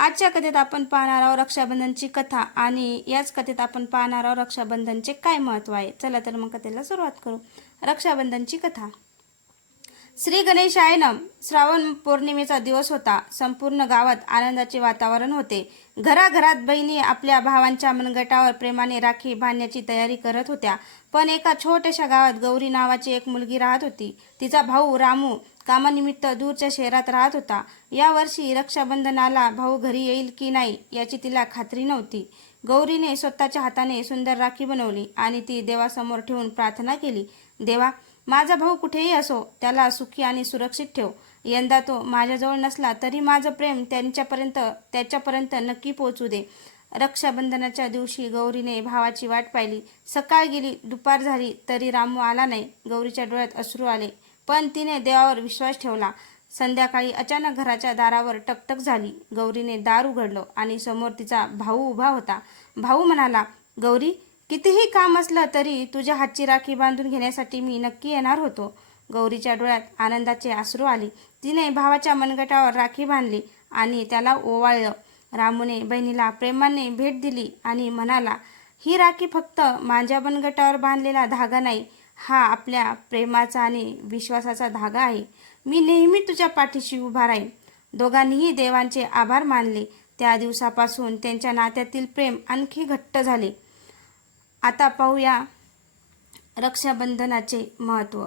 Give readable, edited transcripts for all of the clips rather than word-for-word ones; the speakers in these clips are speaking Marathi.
आजच्या कथेत आपण पाहणार आहोत रक्षाबंधनची कथा आणि याच कथेत आपण पाहणार आहोत रक्षाबंधनचे काय महत्त्व आहे. चला तर मग कथेला सुरुवात करू. रक्षाबंधनची कथा. श्री गणेशाय नम. श्रावण पौर्णिमेचा दिवस होता. संपूर्ण गावात आनंदाचे वातावरण होते. घराघरात बहिणी आपल्या भावांच्या मनगटावर प्रेमाने राखी बांधण्याची तयारी करत होत्या. पण एका छोट्याशा गावात गौरी नावाची एक मुलगी राहत होती. तिचा भाऊ रामू कामानिमित्त दूरच्या शहरात राहत होता. या वर्षी रक्षाबंधनाला भाऊ घरी येईल की नाही याची तिला खात्री नव्हती. गौरीने स्वतःच्या हाताने सुंदर राखी बनवली आणि ती देवासमोर ठेवून प्रार्थना केली. देवा, माझा भाऊ कुठेही असो, त्याला सुखी आणि सुरक्षित ठेव. यंदा तो माझ्याजवळ नसला तरी माझं प्रेम त्याच्यापर्यंत नक्की पोहोचू दे. रक्षाबंधनाच्या दिवशी गौरीने भावाची वाट पाहिली. सकाळ गेली, दुपार झाली तरी रामू आला नाही. गौरीच्या डोळ्यात अश्रू आले, पण तिने देवावर विश्वास ठेवला. संध्याकाळी अचानक घराच्या दारावर टकटक झाली. गौरीने दार उघडलं आणि समोर तिचा भाऊ उभा होता. भाऊ म्हणाला, गौरी, कितीही काम असलं तरी तुझ्या हातची राखी बांधून घेण्यासाठी मी नक्की येणार होतो. गौरीच्या डोळ्यात आनंदाचे अश्रू आले. तिने भावाच्या मनगटावर राखी बांधली आणि त्याला ओवाळलं. रामूने बहिणीला प्रेमाने भेट दिली आणि म्हणाला, ही राखी फक्त माझ्या मनगटावर बांधलेला धागा नाही, हा आपल्या प्रेमाचा आणि विश्वासाचा धागा आहे. मी नेहमी तुझ्या पाठीशी उभा राहीन. दोघांनीही देवांचे आभार मानले. त्या दिवसापासून त्यांच्या नात्यातील प्रेम आणखी घट्ट झाले. आता पाहूया रक्षाबंधनाचे महत्त्व.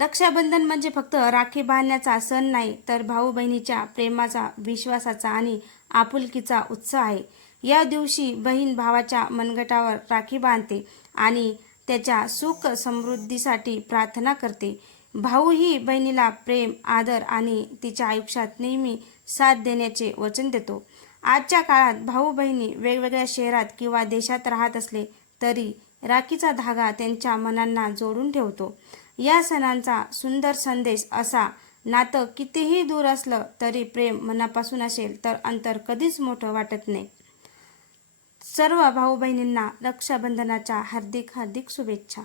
रक्षाबंधन म्हणजे फक्त राखी बांधण्याचा सण नाही, तर भाऊ बहिणीच्या प्रेमाचा, विश्वासाचा आणि आपुलकीचा उत्सव आहे. या दिवशी बहीण भावाच्या मनगटावर राखी बांधते आणि त्याच्या सुख समृद्धीसाठी प्रार्थना करते. भाऊही बहिणीला प्रेम, आदर आणि तिच्या आयुष्यात नेहमी साथ देण्याचे वचन देतो. आजच्या काळात भाऊ बहिणी वेगवेगळ्या शहरात किंवा देशात राहत असले तरी राखीचा धागा त्यांच्या मनांना जोडून ठेवतो. या सणांचा सुंदर संदेश असा, नातं कितीही दूर असलं तरी प्रेम मनापासून असेल तर अंतर कधीच मोठं वाटत नाही. सर्व भाऊ बहिणींना रक्षाबंधनाच्या हार्दिक शुभेच्छा.